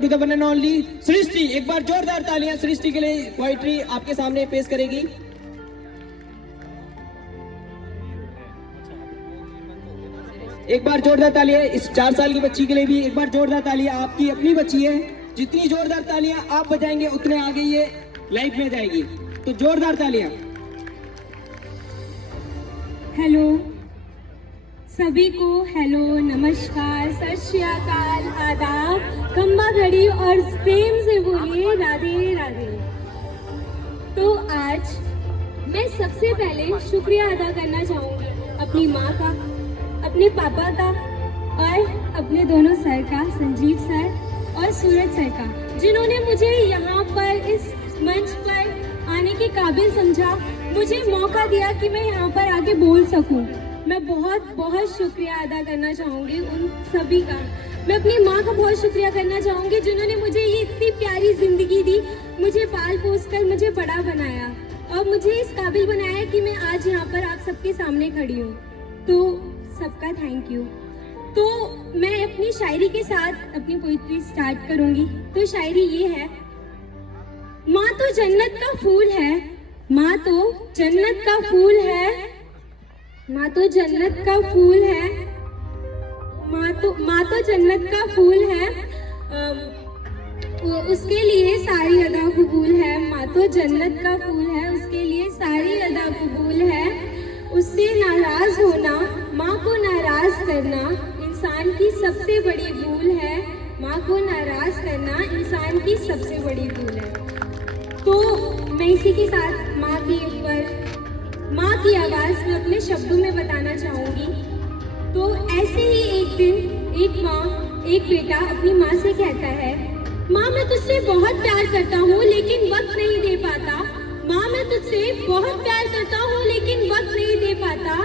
To the one and only Srishti. एक बार जोरदार तालियां सृष्टि के लिए। पोएट्री आपके सामने पेश करेगी। एक बार जोरदार तालियां इस 4 साल की बच्ची के लिए भी। एक बार जोरदार तालियां, आपकी अपनी बच्ची है, जितनी जोरदार तालियां आप बजाएंगे उतने आगे ये लाइफ में जाएगी। तो जोरदार तालियां। हेलो सभी को, हेलो, नमस्कार, सत श्री अकाल, आदाब, खम्बा घड़ी और प्रेम से बोलिए राधे राधे। तो आज मैं सबसे पहले शुक्रिया अदा करना चाहूँगी अपनी माँ का, अपने पापा का और अपने दोनों सर का, संजीव सर और सूरज सर का, जिन्होंने मुझे यहाँ पर इस मंच पर आने के काबिल समझा, मुझे मौका दिया कि मैं यहाँ पर आके बोल सकूँ। मैं बहुत बहुत शुक्रिया अदा करना चाहूँगी उन सभी का। मैं अपनी माँ का बहुत शुक्रिया करना चाहूँगी जिन्होंने मुझे ये इतनी प्यारी जिंदगी दी, मुझे पाल पोस कर मुझे बड़ा बनाया और मुझे इस काबिल बनाया कि मैं आज यहाँ पर आप सबके सामने खड़ी हूँ। तो सबका थैंक यू। तो मैं अपनी शायरी के साथ अपनी पोइट्री स्टार्ट करूँगी। तो शायरी ये है। माँ तो जन्नत का फूल है, माँ तो जन्नत का फूल है, माँ तो जन्नत का फूल है, माँ तो जन्नत का फूल है, उसके लिए सारी अदा कबूल है। माँ तो जन्नत का फूल है, उसके लिए सारी अदा कबूल है। उससे नाराज होना, माँ को नाराज करना इंसान की सबसे बड़ी भूल है। माँ को नाराज करना इंसान की सबसे बड़ी भूल है। तो मैं इसी के साथ माँ के ऊपर, माँ की आवाज़ में अपने शब्दों में बताना चाहूँगी। तो ऐसे ही एक दिन एक बेटा अपनी माँ से कहता है, माँ मैं तुझसे बहुत प्यार करता हूँ लेकिन वक्त नहीं दे पाता। माँ मैं तुझसे बहुत प्यार करता हूँ लेकिन वक्त नहीं दे पाता।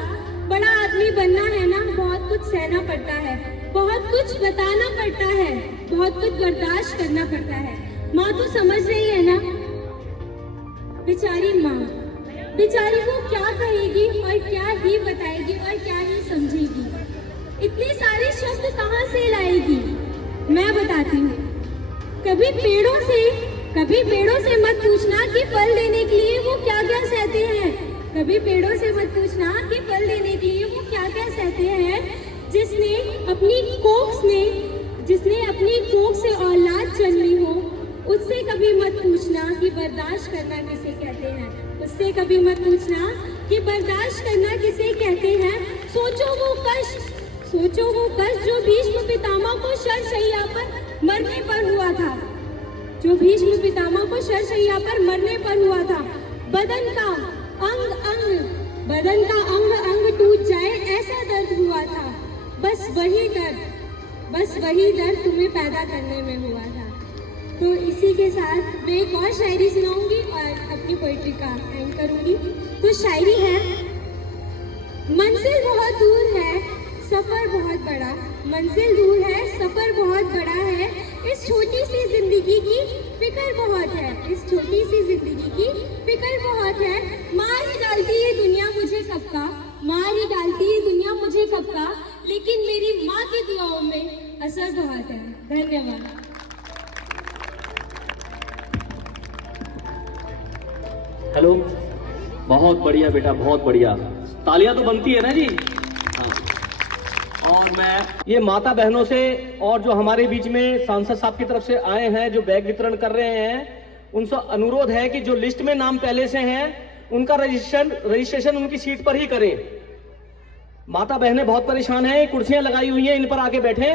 बड़ा आदमी बनना है ना, बहुत कुछ सहना पड़ता है, बहुत कुछ बताना पड़ता है, बहुत कुछ बर्दाश्त करना पड़ता है। माँ तो समझ रही है ना। बेचारी माँ, बेचारी वो क्या कहेगी और क्या ही बताएगी और क्या ही समझेगी। इतने सारे शब्द कहाँ से लाएगी। मैं बताती हूँ। कभी पेड़ों से मत पूछना कि फल देने के लिए वो क्या क्या सहते हैं। कभी पेड़ों से मत पूछना कि फल देने के लिए वो क्या क्या सहते हैं। जिसने अपनी कोख से औलाद जन्मी हो, उससे कभी मत पूछना कि बर्दाश्त करना किसे कहते हैं। उससे कभी मत पूछना कि बर्दाश्त करना किसे कहते हैं। सोचो वो कष्ट जो भीष्म पितामह को शरशैया पर मरने पर हुआ था, जो भीष्म पितामह को शरशैया पर मरने पर हुआ था। बदन का अंग टूट जाए ऐसा दर्द हुआ था। बस वही दर्द तुम्हें पैदा करने में हुआ था। तो इसी के साथ मैं एक और शायरी सुनाऊंगी और अपनी पोइट्री का एंड करूंगी। तो शायरी है। मंजिल बहुत दूर है, सफर बहुत बड़ा। मंजिल दूर है, सफर बहुत बड़ा है। इस छोटी सी जिंदगी की फिक्र बहुत है, इस छोटी सी जिंदगी की फिक्र बहुत है। मार ही डालती है दुनिया मुझे कब का, मार ही डालती है दुनिया मुझे कब का, लेकिन मेरी माँ की दुआओं में असर बहुत है। धन्यवाद। हेलो, बहुत बढ़िया बेटा, बहुत बढ़िया। तालियां तो बनती है ना जी। हाँ। और मैं ये माता बहनों से और जो हमारे बीच में सांसद साहब की तरफ से आए हैं, जो बैग वितरण कर रहे हैं, उनसे अनुरोध है कि जो लिस्ट में नाम पहले से हैं उनका रजिस्ट्रेशन उनकी सीट पर ही करें। माता बहनें बहुत परेशान हैं, कुर्सियां लगाई हुई हैं, इन पर आके बैठें।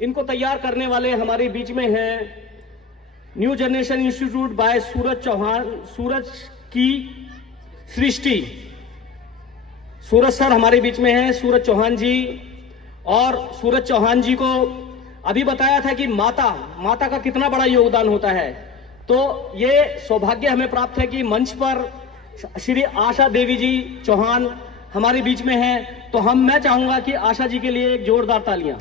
इनको तैयार करने वाले हमारे बीच में हैं न्यू जनरेशन इंस्टीट्यूट बाय सूरज की सृष्टि। सूरज सर हमारे बीच में हैं, सूरज चौहान जी। और सूरज चौहान जी को अभी बताया था कि माता का कितना बड़ा योगदान होता है। तो ये सौभाग्य हमें प्राप्त है कि मंच पर श्री आशा देवी जी चौहान हमारे बीच में हैं। तो मैं चाहूंगा कि आशा जी के लिए एक जोरदार तालियां।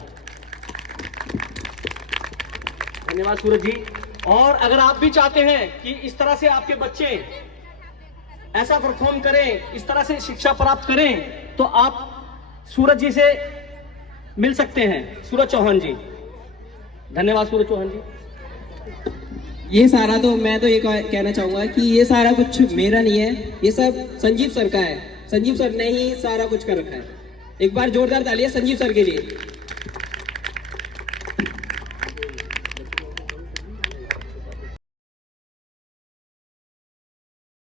धन्यवाद सूरज जी। और अगर आप भी चाहते हैं कि इस तरह से आपके बच्चे ऐसा परफॉर्म करें, इस तरह से शिक्षा प्राप्त करें, तो आप सूरज जी से मिल सकते हैं। सूरज चौहान जी, धन्यवाद सूरज चौहान जी। ये सारा तो मैं तो ये कहना चाहूंगा कि ये सारा कुछ मेरा नहीं है, ये सब संजीव सर का है। संजीव सर ने ही सारा कुछ कर रखा है। एक बार जोरदार तालियां संजीव सर के लिए।